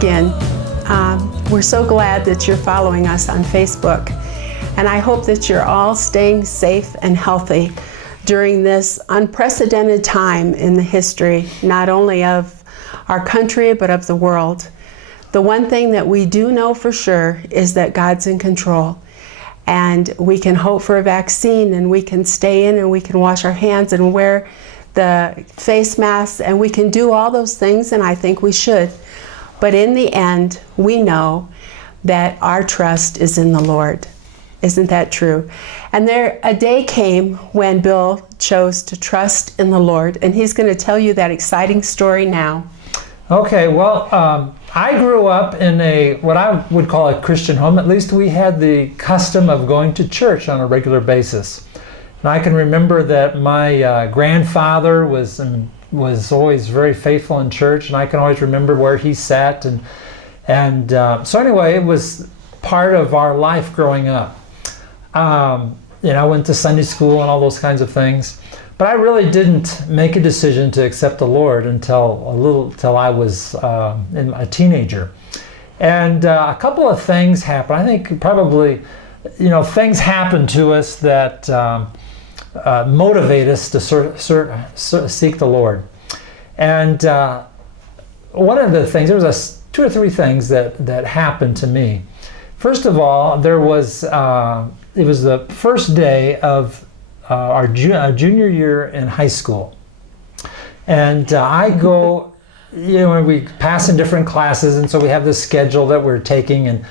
again. We're so glad that you're following us on Facebook, and I hope that you're all staying safe and healthy during this unprecedented time in the history, not only of our country, but of the world. The one thing that we do know for sure is that God's in control, and we can hope for a vaccine, and we can stay in, and we can wash our hands and wear the face masks, and we can do all those things, and I think we should. But in the end, we know that our trust is in the Lord. Isn't that true? And a day came when Bill chose to trust in the Lord, and he's going to tell you that exciting story now. Okay, well, I grew up in what I would call a Christian home. At least we had the custom of going to church on a regular basis. And I can remember that my grandfather was always very faithful in church, and I can always remember where he sat. So anyway, it was part of our life growing up. I went to Sunday school and all those kinds of things, but I really didn't make a decision to accept the Lord until I was a teenager. And a couple of things happened. I think probably, things happen to us that motivate us to seek the Lord. And one of the things, there was two or three things that happened to me. First of all, it was the first day of our junior year in high school. And I go, we pass in different classes, and so we have this schedule that we're taking,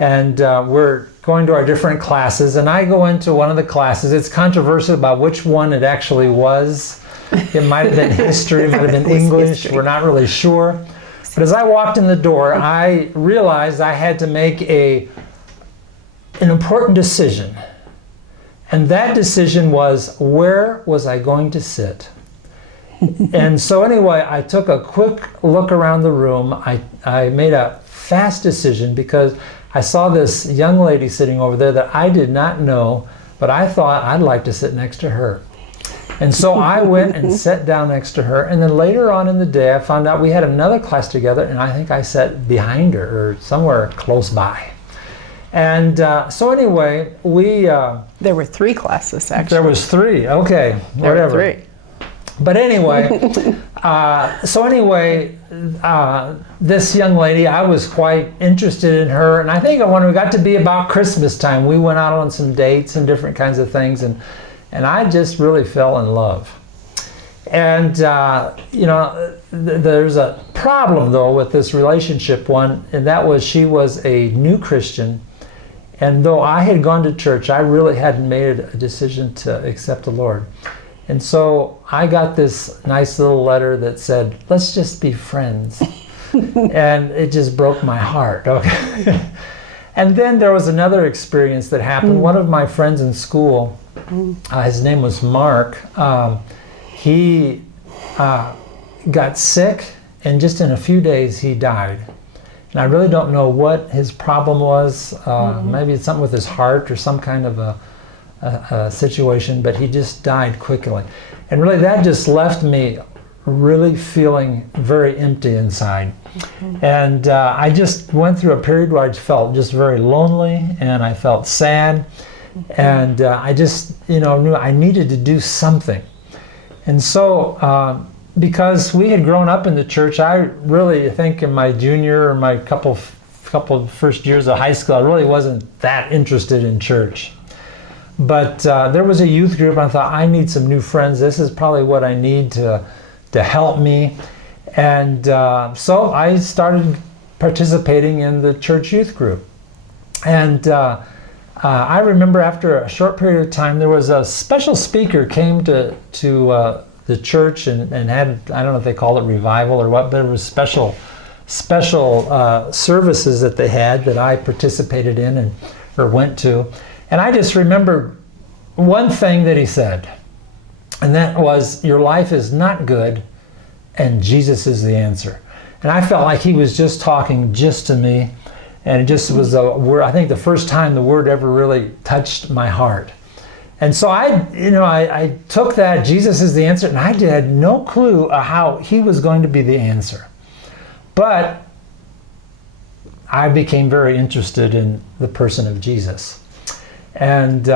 and we're going to our different classes, and I go into one of the classes. It's controversial about which one it actually was. It might have been history, it might have been English, history. We're not really sure. But as I walked in the door, I realized I had to make an important decision. And that decision was, where was I going to sit? And so anyway, I took a quick look around the room. I made a fast decision because I saw this young lady sitting over there that I did not know, but I thought I'd like to sit next to her. And so I went and sat down next to her, and then later on in the day I found out we had another class together, and I think I sat behind her or somewhere close by. And so anyway, there were three classes, actually. There was three, okay, whatever. There were three. But anyway, this young lady, I was quite interested in her, and I think when we got to be about Christmas time, we went out on some dates and different kinds of things, and I just really fell in love. And there's a problem though with this relationship, and that was she was a new Christian, and though I had gone to church, I really hadn't made a decision to accept the Lord. And so I got this nice little letter that said, let's just be friends. And it just broke my heart. Okay. And then there was another experience that happened. One of my friends in school, his name was Mark, he got sick, and just in a few days he died. And I really don't know what his problem was. Maybe it's something with his heart or some kind of a situation, but he just died quickly. And really that just left me really feeling very empty inside. And I just went through a period where I felt just very lonely, and I felt sad, and I just knew I needed to do something. And so because we had grown up in the church, I really think in my junior or my couple of first years of high school, I really wasn't that interested in church. But there was a youth group, and I thought, I need some new friends. This is probably what I need to help me. And so I started participating in the church youth group. And I remember after a short period of time, there was a special speaker came to the church and had, I don't know if they called it revival or what, but it was special services that they had that I participated in or went to. And I just remember one thing that he said, and that was, your life is not good, and Jesus is the answer. And I felt like he was just talking just to me, and it just was a word, I think the first time the word ever really touched my heart. And so I took that, Jesus is the answer, and I had no clue how he was going to be the answer. But I became very interested in the person of Jesus. And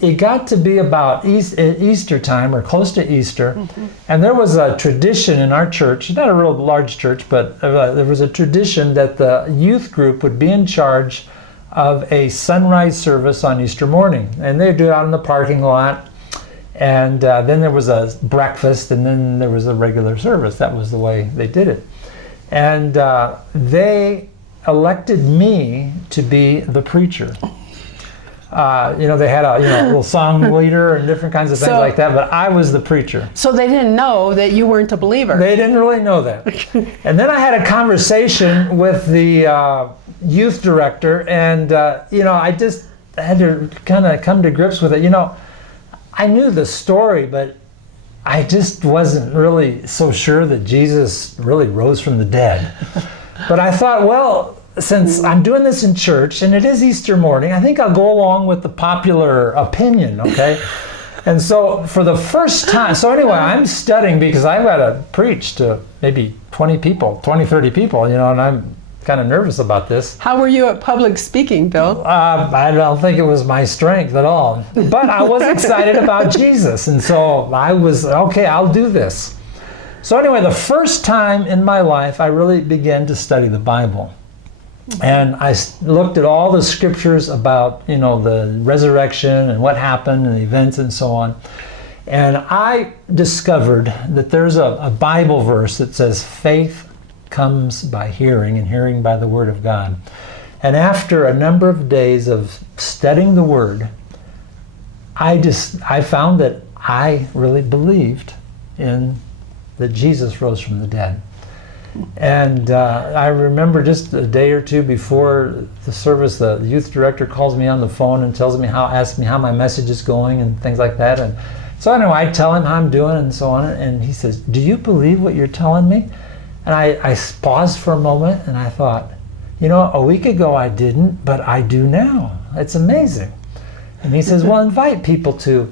it got to be about Easter time, or close to Easter, and there was a tradition in our church, not a real large church, but there was a tradition that the youth group would be in charge of a sunrise service on Easter morning. And they'd do it out in the parking lot, and then there was a breakfast, and then there was a regular service. That was the way they did it. And they elected me to be the preacher. They had a little song leader and different kinds of things like that, but I was the preacher. So they didn't know that you weren't a believer. They didn't really know that. And then I had a conversation with the youth director, and I just had to kind of come to grips with it. I knew the story, but I just wasn't really so sure that Jesus really rose from the dead. But I thought, well, since I'm doing this in church and it is Easter morning, I think I'll go along with the popular opinion, okay? And so for the first time, anyway, I'm studying because I've got to preach to maybe 20, 30 people, and I'm kind of nervous about this. How were you at public speaking, Bill? I don't think it was my strength at all. But I was excited about Jesus, and so I was, okay, I'll do this. So anyway, the first time in my life I really began to study the Bible. And I looked at all the scriptures about, the resurrection and what happened and the events and so on. And I discovered that there's a Bible verse that says, faith comes by hearing, and hearing by the Word of God. And after a number of days of studying the Word, I found that I really believed in that Jesus rose from the dead. And I remember just a day or two before the service, the youth director calls me on the phone and asks me how my message is going and things like that. And so anyway, I tell him how I'm doing and so on. And he says, do you believe what you're telling me? And I paused for a moment and I thought, a week ago I didn't, but I do now. It's amazing. And he says, well, invite people to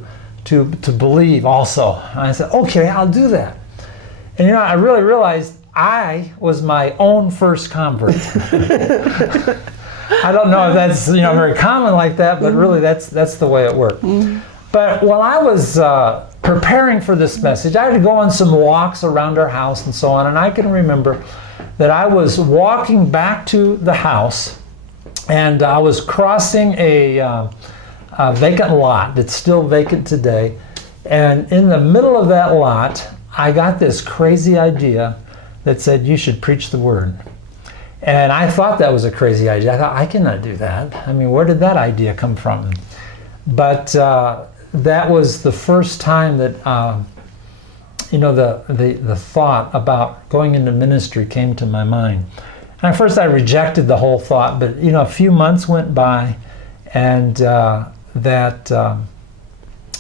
believe also. And I said, okay, I'll do that. And I really realized I was my own first convert. I don't know if that's very common like that, but really that's the way it worked. But while I was preparing for this message, I had to go on some walks around our house and so on, and I can remember that I was walking back to the house, and I was crossing a vacant lot that's still vacant today, and in the middle of that lot, I got this crazy idea that said, you should preach the Word. And I thought that was a crazy idea. I thought, I cannot do that. I mean, where did that idea come from? But that was the first time that, the thought about going into ministry came to my mind. And at first I rejected the whole thought, but, a few months went by, and that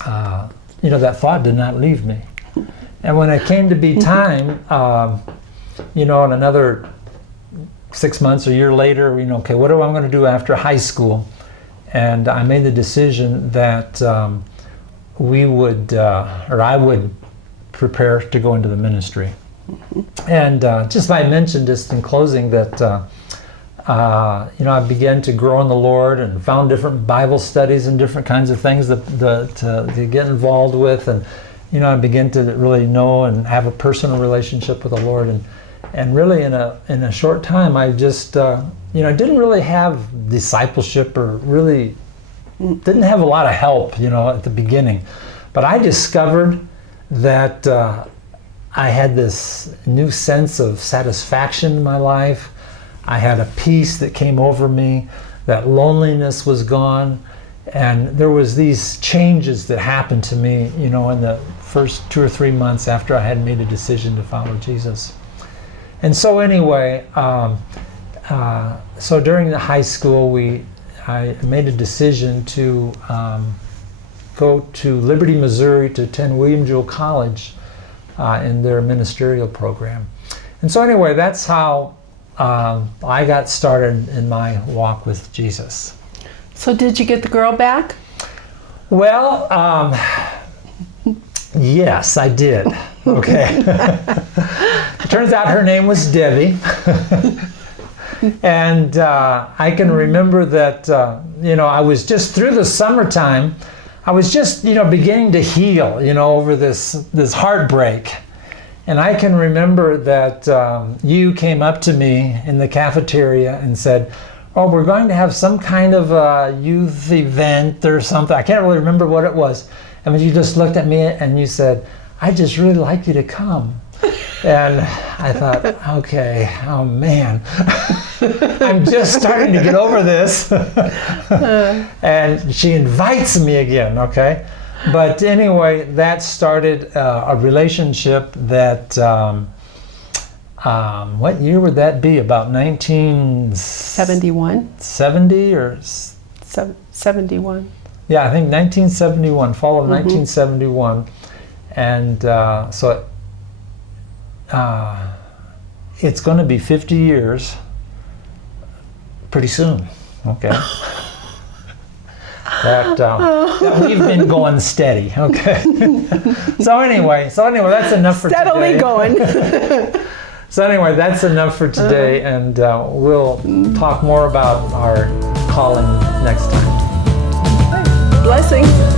thought did not leave me. And when it came to be time, in another 6 months or a year later, okay, what am I going to do after high school? And I made the decision that I would prepare to go into the ministry. And just I mentioned just in closing that, I began to grow in the Lord and found different Bible studies and different kinds of things to get involved with. And I began to really know and have a personal relationship with the Lord, and really in a short time, I just didn't really have discipleship, or really didn't have a lot of help, at the beginning. But I discovered that I had this new sense of satisfaction in my life. I had a peace that came over me. That loneliness was gone. And there was these changes that happened to me, in the first 2 or 3 months after I had made a decision to follow Jesus. And so anyway, so during the high school, I made a decision to go to Liberty, Missouri to attend William Jewell College in their ministerial program. And so anyway, that's how I got started in my walk with Jesus. So did you get the girl back? Well, yes, I did. Okay. It turns out her name was Debbie. And I can remember that, I was just through the summertime, I was just, beginning to heal, over this heartbreak. And I can remember that you came up to me in the cafeteria and said, "Oh, we're going to have some kind of a youth event or something." I can't really remember what it was. And you just looked at me and you said, "I'd just really like you to come." And I thought, okay, oh man, I'm just starting to get over this. And she invites me again, okay? But anyway, that started a relationship that, what year would that be? About 71. 70 or? 71. Yeah, I think 1971, fall of 1971. And so it's going to be 50 years pretty soon, okay? that we've been going steady, okay? So anyway, that's enough for Steadily today. going. So anyway, that's enough for today, and we'll talk more about our calling next time. Blessings.